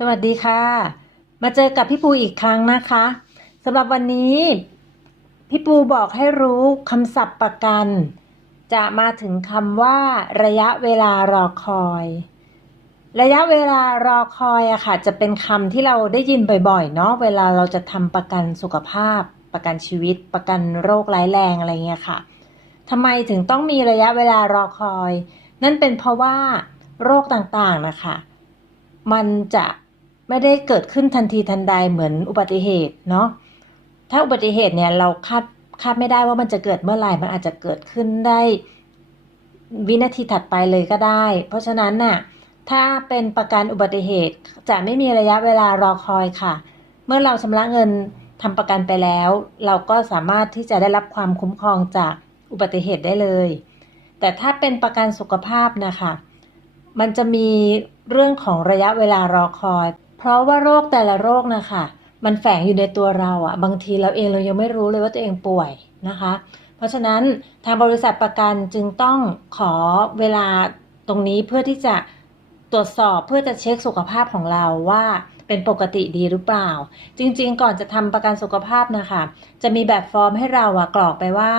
สวัสดีค่ะ มาเจอกับพี่ปูอีกครั้งนะคะสำหรับวันนี้ พี่ปูบอกให้รู้คำศัพท์ประกัน จะมาถึงคำว่า ระยะเวลารอคอย ระยะเวลารอคอยอะค่ะ จะเป็นคำที่เราได้ยินบ่อยๆ เนาะเวลาเราจะทำประกันสุขภาพ ประกันชีวิต ประกันโรคร้ายแรงอะไรเงี้ยค่ะทำไมถึงต้องมีระยะเวลารอคอย นั่นเป็นเพราะว่าโรคต่างๆนะคะ มันจะ ไม่ได้เกิดขึ้นทันทีทันใดเหมือนอุบัติเหตุเนาะถ้าอุบัติเหตุเนี่ยเราคาดคาดไม่ได้ว่ามันจะเกิดเมื่อไหร่มันอาจจะเกิดขึ้นได้ วินาทีถัดไปเลยก็ได้ เพราะฉะนั้นน่ะถ้าเป็นประกันอุบัติเหตุจะไม่มีระยะเวลารอคอยค่ะ เมื่อเราชำระเงินทำประกันไปแล้ว เราก็สามารถที่จะได้รับความคุ้มครองจากอุบัติเหตุได้เลย แต่ถ้าเป็นประกันสุขภาพนะคะ มันจะมีเรื่องของระยะเวลารอคอย เพราะว่าโรคแต่ละโรคนะคะมันแฝงอยู่ในตัวเราอะบางทีเราเองเรายังไม่รู้เลยว่าตัวเองป่วยนะคะ เพราะฉะนั้นทางบริษัทประกันจึงต้องขอเวลาตรงนี้เพื่อที่จะตรวจสอบเพื่อจะเช็คสุขภาพของเราว่าเป็นปกติดีหรือเปล่า จริงๆ ก่อนจะทำประกันสุขภาพนะคะ จะมีแบบฟอร์มให้เราอะกรอกไปว่า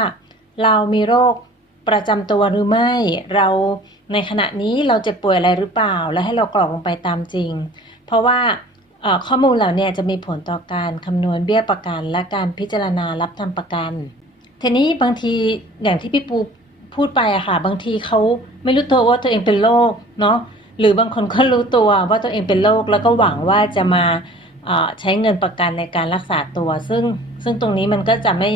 เรามีโรค ประจำตัวหรือไม่ เราในขณะนี้เราเจ็บป่วยอะไรหรือเปล่า และให้เรากรอกลงไปตามจริง เพราะว่าข้อมูลเหล่านี้จะมีผลต่อการคำนวณเบี้ยประกัน และการพิจารณารับทำประกัน ทีนี้บางทีอย่างที่พี่ปูพูดไปอะค่ะ บางทีเขาไม่รู้ตัวว่าตัวเองเป็นโรคเนาะหรือบางคนก็รู้ตัวว่าตัวเองเป็นโรคแล้วก็หวังว่าจะมาใช้เงินประกันในการรักษาตัว ซึ่งซึ่งตรงนี้มันก็จะไม่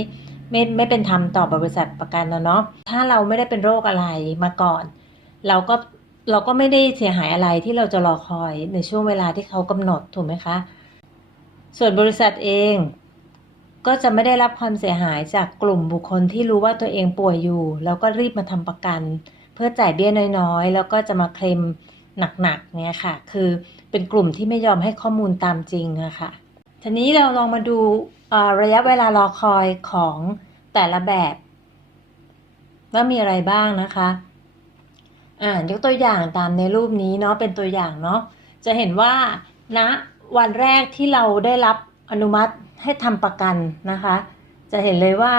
ไม่ไม่เป็นธรรมต่อบริษัทประกันแล้วเนาะถ้าเราไม่ได้เป็นโรคอะไรมาก่อน เราก็เราก็ไม่ได้เสียหายอะไรที่เราจะรอคอยในช่วงเวลาที่เขากำหนดถูกไหมคะ ส่วนบริษัทเองก็จะไม่ได้รับความเสียหายจากกลุ่มบุคคลที่รู้ว่าตัวเองป่วยอยู่ แล้วก็รีบมาทำประกัน เพื่อจ่ายเบี้ยน้อยๆ แล้วก็จะมาเคลมหนักๆเนี่ยค่ะ คือเป็นกลุ่มที่ไม่ยอมให้ข้อมูลตามจริงนะคะทีนี้เราลองมาดูระยะเวลารอคอยของ แต่ละแบบ ว่ามีอะไรบ้างนะคะ อ่ายกตัวอย่างตามในรูปนี้เนาะเป็นตัวอย่างเนาะจะเห็นว่าณนะวันแรกที่เราได้รับอนุมัติให้ทำประกันนะคะ จะเห็นเลยว่า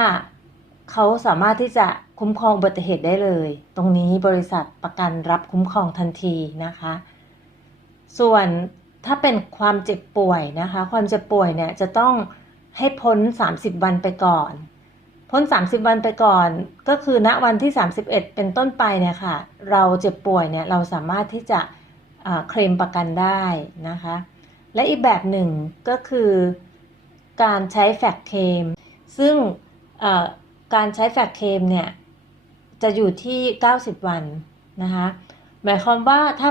เขาสามารถที่จะคุ้มครองอุบัติเหตุได้เลย ตรงนี้บริษัทประกันรับคุ้มครองทันทีนะคะ ส่วนถ้าเป็นความเจ็บป่วยนะคะ ความเจ็บป่วยเนี่ยจะต้องให้พ้น 30 วันไปก่อน พ้น 30 วันไปก่อน ก็คือณวันที่ 31 เป็นต้นไปเนี่ยค่ะ เราเจ็บป่วยเนี่ยเราสามารถที่จะเคลมประกันได้นะคะ และอีกแบบหนึ่งก็คือการใช้แฟกเคลมซึ่งการใช้แฟกเคลมเนี่ยจะอยู่ที่ 90 วันนะคะหมายความว่าถ้า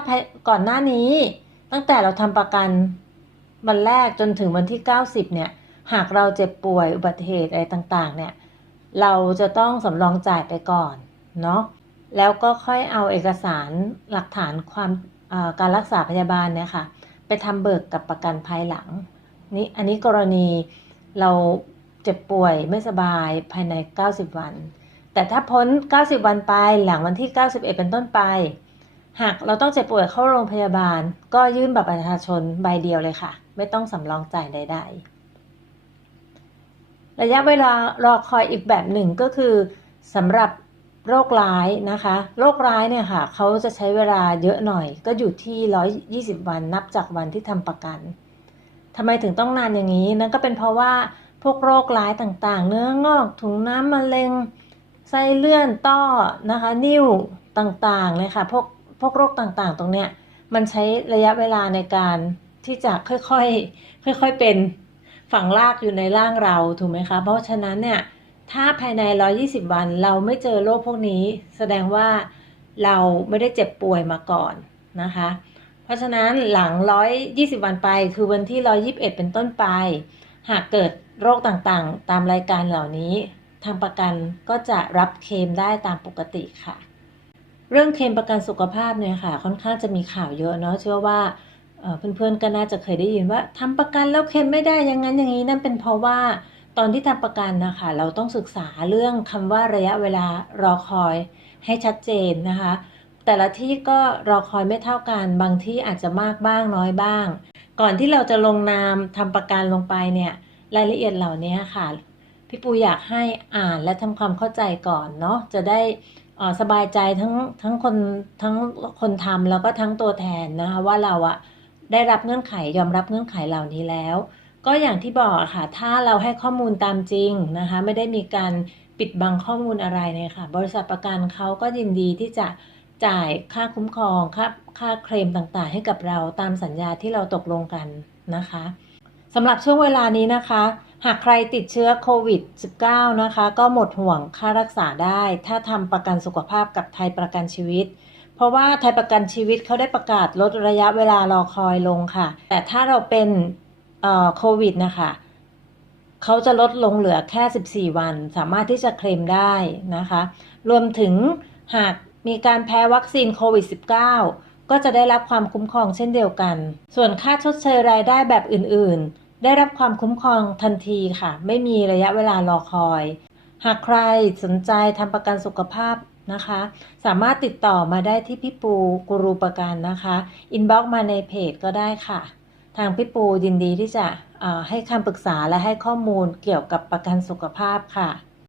ก่อนหน้านี้ตั้งแต่เราทำประกันวันแรกจนถึงวันที่ 90เนี่ยหากเราเจ็บป่วยอุบัติเหตุอะไรต่างๆเนี่ย เราจะต้องสำรองจ่ายไปก่อนเนาะแล้วก็ค่อยเอาเอกสารหลักฐานความการรักษาพยาบาลเนี่ยค่ะ ไปทำเบิกกับประกันภายหลังนี่อันนี้กรณีเราเจ็บป่วยไม่สบายภายใน 90 วัน แต่ถ้าพ้น 90 วันไปหลังวันที่ 91 เป็นต้นไป หากเราต้องเจ็บป่วยเข้าโรงพยาบาล ก็ยื่นบัตรประชาชนใบเดียวเลยค่ะ ไม่ต้องสำรองจ่ายใด ๆ ระยะเวลารอคอยอีกแบบหนึ่งก็คือสำหรับโรคร้ายนะคะโรคร้ายเนี่ยค่ะเขาจะใช้เวลาเยอะหน่อย ก็อยู่ที่ 120 วันนับจากวันที่ทำประกันทำไมถึงต้องนานอย่างนี้นั่นก็เป็นเพราะว่าพวกโรคร้ายต่างๆ เนื้องอกถุงน้ำมะเร็งไส้เลื่อนต้อนะคะ นิ่วต่างๆเลยค่ะพวกพวกโรคต่างๆ ตรงเนี้ยมันใช้ระยะเวลาในการที่จะค่อยๆ ค่อย ๆเป็น ฝังรากอยู่ในร่างเราถูกไหมคะ เพราะฉะนั้นเนี่ยถ้าภายใน 120 วันเราไม่เจอโรคพวกนี้ แสดงว่าเราไม่ได้เจ็บป่วยมาก่อนนะคะ เพราะฉะนั้นหลัง 120 วันไปคือวันที่ 121 เป็นต้นไป หากเกิดโรคต่างๆ ตามรายการเหล่านี้ ทางประกันก็จะรับเคลมได้ตามปกติค่ะ เรื่องเคลมประกันสุขภาพเนี่ยค่ะ ค่อนข้างจะมีข่าวเยอะเนาะเชื่อว่า เพื่อนๆก็น่าจะเคยได้ยินว่าทำประกันแล้วเคลมไม่ได้อย่างนั้นอย่างนี้นั่นเป็นเพราะว่าตอนที่ทำประกันนะคะเราต้องศึกษาเรื่องคำว่าระยะเวลารอคอยให้ชัดเจนนะคะ แต่ละที่ก็รอคอยไม่เท่ากันบางที่อาจจะมากบ้างน้อยบ้าง ก่อนที่เราจะลงนามทำประกันลงไปเนี่ยรายละเอียดเหล่านี้ค่ะพี่ปูอยากให้อ่านและทำความเข้าใจก่อนเนาะจะได้สบายใจทั้งทั้งคนทั้งคนทำแล้วก็ทั้งตัวแทนนะคะว่าเราอะ ได้รับเงื่อนไขยอมรับเงื่อนไขเหล่านี้แล้ว ก็อย่างที่บอกค่ะ ถ้าเราให้ข้อมูลตามจริงนะคะ ไม่ได้มีการปิดบังข้อมูลอะไรเนี่ยค่ะ บริษัทประกันเขาก็ยินดีที่จะจ่ายค่าคุ้มครองค่าค่าเคลมต่างๆ ให้กับเราตามสัญญาที่เราตกลงกันนะคะสำหรับช่วงเวลานี้นะคะ หากใครติดเชื้อโควิด -19 นะคะ ก็หมดห่วงค่ารักษาได้ ถ้าทำประกันสุขภาพกับไทยประกันชีวิต ราะว่าไทยประกันชีวิตเขาได้ประกาศลดระยะเวลารอคอยลงค่ะ แต่ถ้าเราเป็นโควิดนะคะเขาจะลดลงเหลือแค่ 14 วัน สามารถที่จะเคลมได้นะคะ รวมถึงหากมีการแพ้วัคซีนโควิด -19 ก็จะได้รับความคุ้มครองเช่นเดียวกัน ส่วนค่าชดเชยรายได้แบบอื่น ๆ ได้รับความคุ้มครองทันทีค่ะ ไม่มีระยะเวลารอคอย หากใครสนใจทำประกันสุขภาพ นะคะ สามารถติดต่อมาได้ที่พี่ปูกูรูประกันนะคะอินบ็อกมาในเพจก็ได้ค่ะ ทางพี่ปูยินดีที่จะให้คำปรึกษาและให้ข้อมูลเกี่ยวกับประกันสุขภาพค่ะ